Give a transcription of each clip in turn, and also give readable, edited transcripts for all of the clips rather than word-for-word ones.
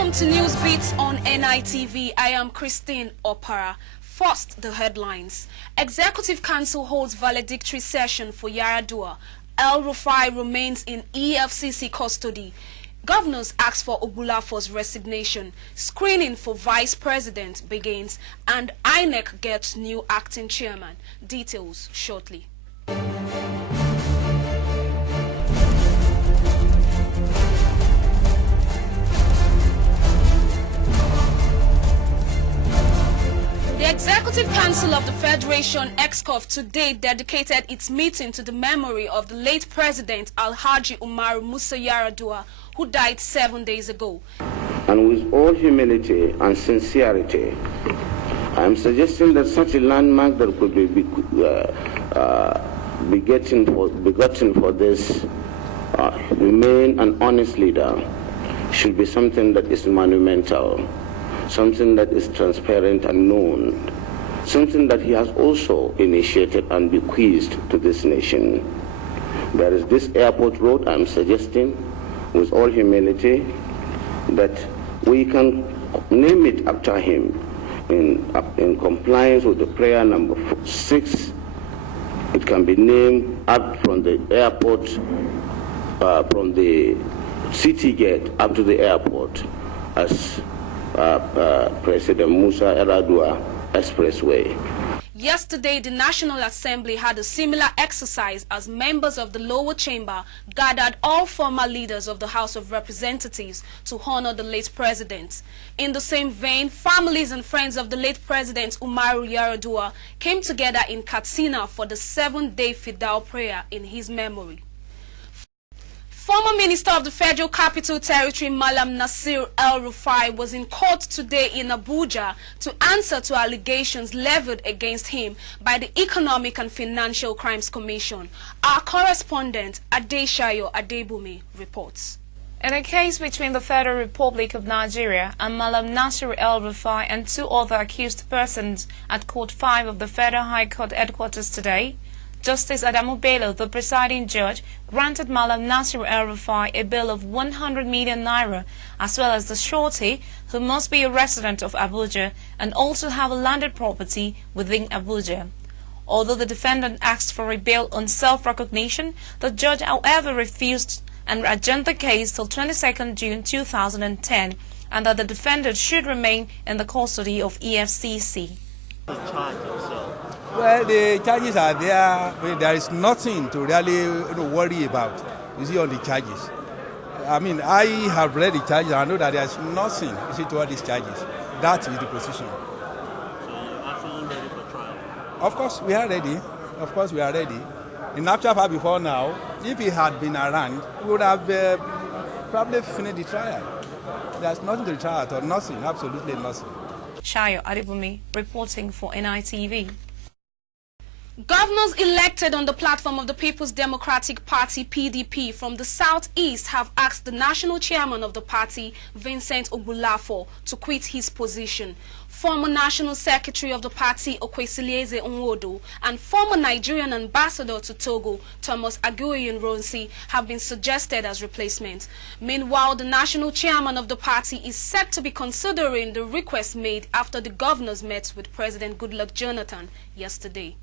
Welcome to News Beats on NITV. I am Christine Opara. First, the headlines. Executive Council holds valedictory session for Yar'Adua. El-Rufai remains in EFCC custody. Governors ask for Ogbulafo's resignation. Screening for Vice President begins, and INEC gets new acting chairman. Details shortly. The Executive Council of the Federation, Ex-FCT, today dedicated its meeting to the memory of the late President Alhaji Umaru Musa Yar'Adua, who died 7 days ago. And with all humility and sincerity, I am suggesting that such a landmark that could be begotten for this humane and honest leader should be something that is monumental, something that is transparent and known, something that he has also initiated and bequeathed to this nation. There is this airport road. I'm suggesting, with all humility, that we can name it after him in compliance with the prayer number 6. It can be named up from the airport, from the city gate up to the airport as President Musa Yar'Adua Expressway. Yesterday, the National Assembly had a similar exercise as members of the lower chamber gathered all former leaders of the House of Representatives to honor the late president. In the same vein, families and friends of the late President Umaru Yar'Adua came together in Katsina for the 7-day Fidal prayer in his memory. Former Minister of the Federal Capital Territory, Malam Nasir El-Rufai, was in court today in Abuja to answer to allegations leveled against him by the Economic and Financial Crimes Commission. Our correspondent, Adeshayo Adebumi, reports. In a case between the Federal Republic of Nigeria and Malam Nasir El-Rufai and 2 other accused persons at Court 5 of the Federal High Court headquarters today, Justice Adamu Bello, the presiding judge, granted Malam Nasir El-Rufai a bail of 100 million naira, as well as the surety, who must be a resident of Abuja and also have a landed property within Abuja. Although the defendant asked for a bail on self-recognition, the judge, however, refused and adjourned the case till 22nd June 2010, and that the defendant should remain in the custody of EFCC. Well, the charges are there. There is nothing to really worry about, you see, on the charges. I mean, I have read the charges. I know that there is nothing, you see, to all these charges. That is the position. So you're absolutely ready for trial? Of course, we are ready. Of course, we are ready. In actual fact, before now, if he had been around, we would have probably finished the trial. There's nothing to the trial at all. Nothing, absolutely nothing. Shayo Adibumi, reporting for NITV. Governors elected on the platform of the People's Democratic Party, PDP, from the Southeast have asked the national chairman of the party, Vincent Ogbulafo, to quit his position. Former National Secretary of the party, Okwesilieze Nwodo, and former Nigerian ambassador to Togo, Thomas Aguiyi-Ironsi, have been suggested as replacements. Meanwhile, the national chairman of the party is said to be considering the request made after the governors met with President Goodluck Jonathan yesterday.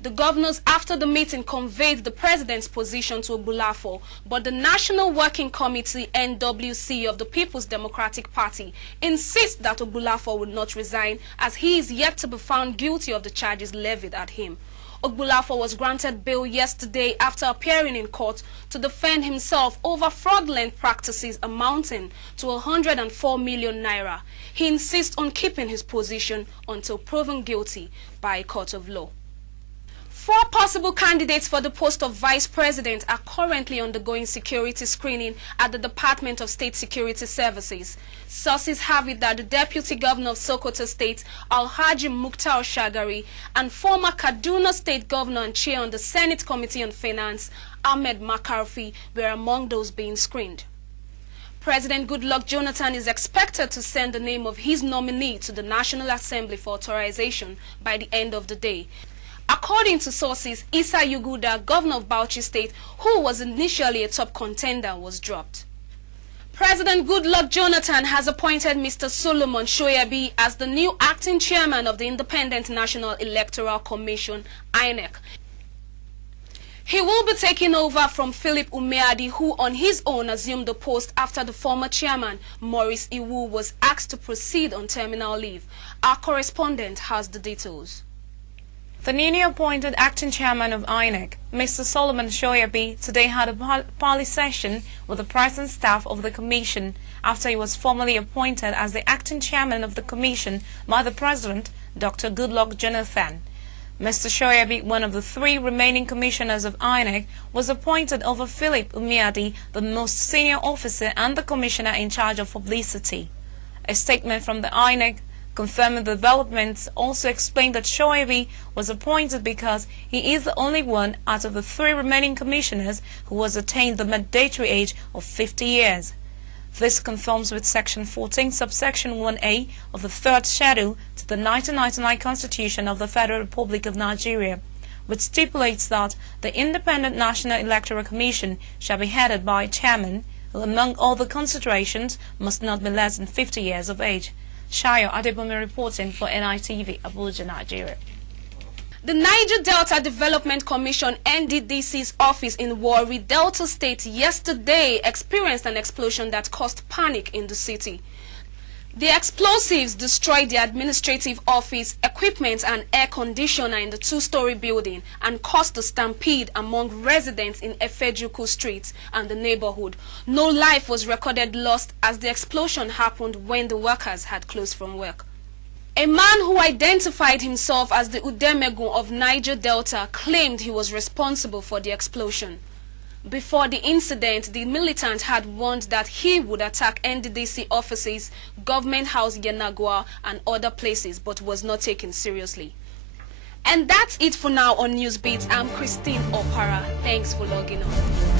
The governors after the meeting conveyed the president's position to Ogbulafo, but the National Working Committee (NWC) of the People's Democratic Party insists that Ogbulafo will not resign, as he is yet to be found guilty of the charges levied at him. Ogbulafo was granted bail yesterday after appearing in court to defend himself over fraudulent practices amounting to 104 million naira. He insists on keeping his position until proven guilty by a court of law. 4 possible candidates for the post of Vice President are currently undergoing security screening at the Department of State Security Services. Sources have it that the Deputy Governor of Sokoto State, Alhaji Mukhtar Shagari, and former Kaduna State Governor and Chair on the Senate Committee on Finance, Ahmed Makarfi, were among those being screened. President Goodluck Jonathan is expected to send the name of his nominee to the National Assembly for authorization by the end of the day. According to sources, Issa Yuguda, governor of Bauchi State, who was initially a top contender, was dropped. President Goodluck Jonathan has appointed Mr. Solomon Shoyabi as the new acting chairman of the Independent National Electoral Commission, INEC. He will be taking over from Philip Umeadi, who on his own assumed the post after the former chairman, Maurice Iwu, was asked to proceed on terminal leave. Our correspondent has the details. The newly appointed acting chairman of INEC, Mr. Solomon Shoyabi, today had a parley session with the present staff of the commission after he was formally appointed as the acting chairman of the commission by the president, Dr. Goodluck Jonathan. Mr. Shoyabi, one of the 3 remaining commissioners of INEC, was appointed over Philip Umeadi, the most senior officer and the commissioner in charge of publicity. A statement from the INEC confirming the developments also explained that Shoyabi was appointed because he is the only one out of the 3 remaining commissioners who has attained the mandatory age of 50 years. This conforms with Section 14, subsection 1A of the 3rd Schedule to the 1999 Constitution of the Federal Republic of Nigeria, which stipulates that the Independent National Electoral Commission shall be headed by a chairman who, among other considerations, must not be less than 50 years of age. Shayo Adebomi reporting for NITV, Abuja, Nigeria. The Niger Delta Development Commission NDDC's office in Warri, Delta State yesterday experienced an explosion that caused panic in the city. The explosives destroyed the administrative office, equipment and air conditioner in the 2-story building and caused a stampede among residents in Efejuku Street and the neighborhood. No life was recorded lost as the explosion happened when the workers had closed from work. A man who identified himself as the Udemegun of Niger Delta claimed he was responsible for the explosion. Before the incident, the militant had warned that he would attack NDDC offices, Government House Yar'Adua and other places, but was not taken seriously. And that's it for now on Newsbeat. I'm Christine Opara. Thanks for logging on.